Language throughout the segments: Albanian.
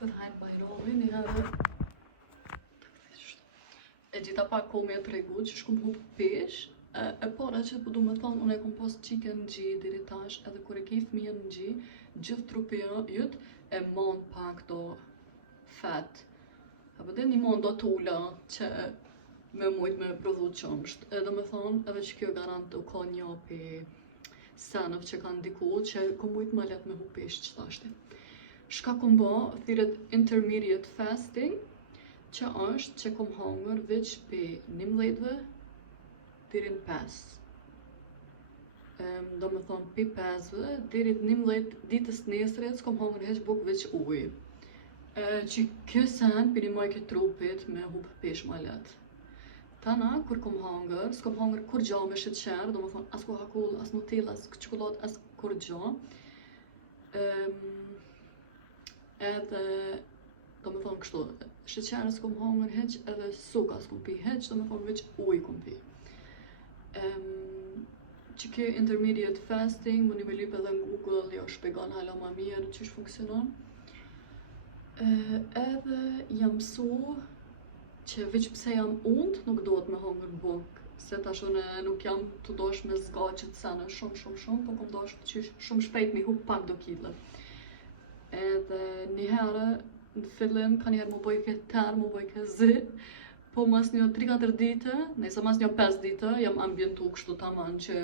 Për hajt bajrami, një herë e gjitha pak ko me të regu që shkum hup pesh. E para që po du me thonë, unë e kom pas qike në gji diri tash, edhe kur e ki fëmijën në gji, gjithë trupi jët e mon pak do fat. Apo dhe një mon do t'ula që me mujt me prodhu qëmsht. Edhe me thonë, edhe që kjo garant u ka një pi senëv që kanë diku që kom mujt më let me hup pesh që tashti. Shka kom ba, thiret intermediate fasting, që është që kom hangër veç pe 11 deri në 5. Do me thonë pi 5 deri në 11 ditës nesëret s'kom hangër heq buk veç ujë. Që kjo sen për një majke trupit me hup pesh ma let. Tana, kur kom hangër, s'kom hangër kur gja me sheqer, do me thonë as Coca-Cola, as Nutella, as çokoladë, as kur gja. Edhe, do me thonë kështu, sheqerës s'kom hangër heq, edhe suka s'kom pi heq, do me thonë veç ujë kom pi. Që kjo intermediate fasting, më një me lyp edhe në Google, jo shpegon hala ma mirë qysh funksionon. Edhe jam mësu që veç pse jam und, nuk dohet me hangër buk. Se tash unë nuk jam të dosh me zgaqet sene shumë, po kom dosh qysh shumë shpejt me hup pak do kile. Edhe një herë, në fillim, ka një herë më bëj ke terë, më bëj ke zi, po mas një 3-4 dite, nëse mas një 5 dite, jam ambientu kështu taman që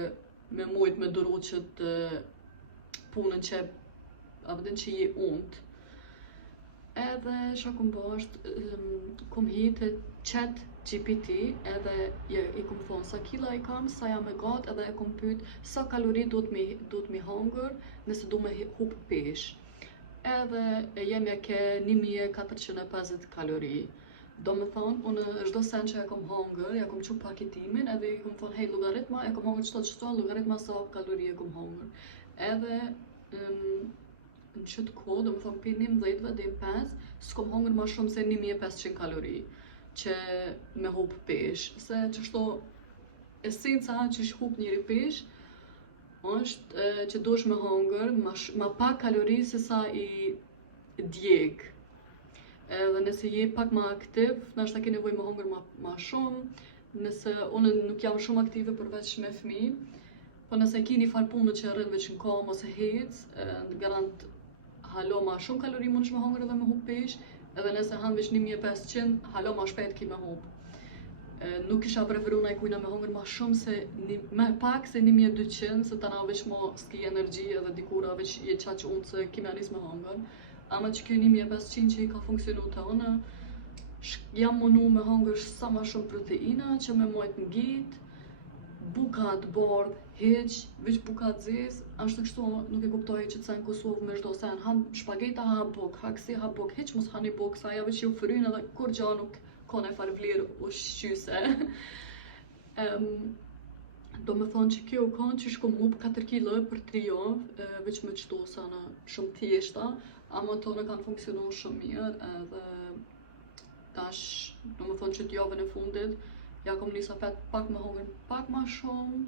me mujt me duru që të punën që abden që je und. Edhe shka kom bo është, kom hi të chat GPT, edhe i kom thonë sa kila i kam, sa jam e gat, edhe e kom pyet sa kalori duhet mi hangër nëse du me hup pesh. Edhe jemi ke 1450 kalori. Do me thonë, unë çdo sen që e kom hangër, ja kom qup paketimin, edhe i kom thonë, hej, logaritma, e kom hangër qëto, logaritma sa kalori e kom hangër. Edhe në qëtë kohë, do me thonë, për 11 dhe 5, s'kom hangër ma shumë se 1500 kalori që me hup pesh. Se qështo esenca që hup njëri pesh, është që duhesh me hangër ma pak kalori se sa i djeg. Edhe nëse je pak ma aktiv, nashta ke nevoj me hangër ma shumë, nëse unë nuk jam shumë aktive përveç me fëmi, po nëse ki një farë punë që rrën veç në kam ose hec, garant halo ma shumë kalori mund me hangër edhe me hup pesh, edhe nëse han veç 1500, halo ma shpejt ki me hup. Nuk isha preferu na i kujna me hangër ma shumë se me pak se 1200, se tana veç mo s'ki energji edhe dikura veç je qaq unë se ki me anis me hangër. Ama që kjo 1500 që i ka funksionu të anë, jam munu me hangër sa ma shumë proteina që me mojt në gjit, bukat bardh, heq, veç bukat zez, ashtë kështu nuk e kuptoj që të sen Kosovë me shdo sen, han shpageta ha buk, ha kësi ha buk, heq mos hani buk, sa ja veç ju fëryn edhe kur gja nuk kone farë vlerë u shqyse. Do me thonë që kjo kanë që shkom hup 4 kg për 3 javë, veç me qëto sana shumë tjeshta, ama tonë kanë funksionu shumë mirë edhe tash, do me thonë që të javën e fundit, ja kom nisa pak me hongër pak ma shumë,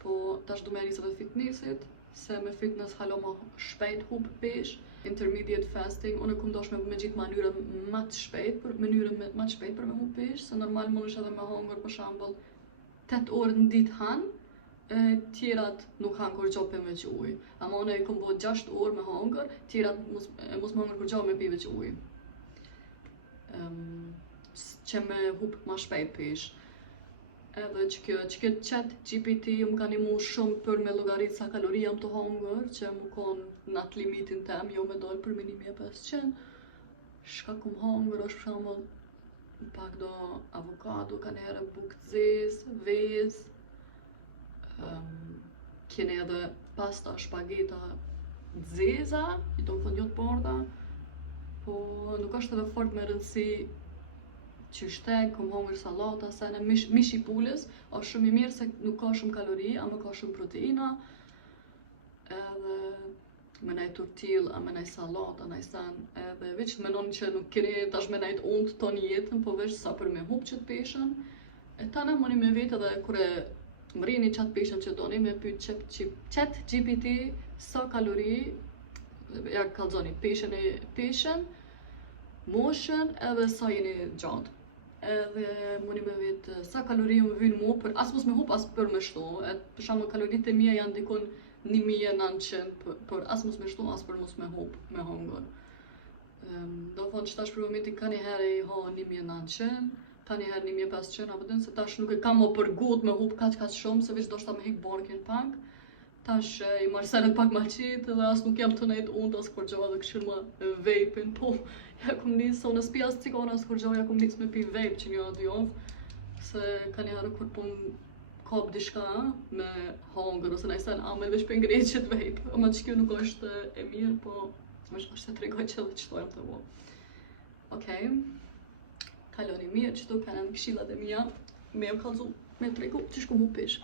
po tash du me njësë dhe fitnessit, se me fitness halo ma shpejt hup pesh, intermediate fasting, unë kom dosh me gjithë mënyrën ma të shpejt, për me hup pesh, se normal mund është edhe me hongër për shambull 8 orë në ditë hanë, tjerat nuk hanë kur gjo për me që ujë. Ama unë e kom bo 6 orë me hangër, tjerat mos me hangër kur gjo me pive që ujë. Që me hup ma shpejt pesh. Edhe që kjo chat GPT më ka nimu shumë për me llogarit sa kalori jam të hangër, që më konë në atë limitin tem, jo me dollë për me 1500. Shka kom hangër është për shembull pak do avokado, ka njerë buk të zezë, vezë, kene edhe pasta, shpageta zeza, i do më thonë jotë bardha, po nuk është edhe fort me rëndësi që shtek, kom hongër salata, sene, mish i pulës, është shumë i mirë se nuk ka shumë kalori, ama ka shumë proteina, edhe me najt tortil, a me najt salata, najt sen, edhe veç të menon që nuk keni tash me najt unë të tonë jetën, po veç sa për me hup që të peshen, e tana mëni me vetë edhe kure më rini qatë peshen që doni, me pyet chat GPT sa kalori, dhe ja kallzoni peshen, moshën edhe sa jeni gjatë. Edhe mundi me vetë sa kalori më vynë mu, për as mos me hup as për me shtu. Për shembull kaloritë e mia janë dikon 1900, për as mos me shtu as për mos me hup me hongër. Do thonë që tash për momentin ka një herë i ha 1900, ka një herë 1500, apo se tash nuk e kam më për gut me hup kaq shumë, se veç do shta me hik barkin pak. Tash i marselet pak ma qitë dhe as nuk jam të nejt unë as kur gjoha dhe këshir më vejpin, po ja kum nisë, so në spi as cikon as kur gjoha ja kum nisë me pi vejp që një dy javë, se ka një herë kur po më kap dishka me hangër ose najsen amel veç për ngreqet vejp, ama që kjo nuk është e mirë, po është të tregoj që dhe qëto jam të bo. Okej, kaloni mirë, qëto kanë në këshillat e mija, me e kallzu me tregu që shku mu pish.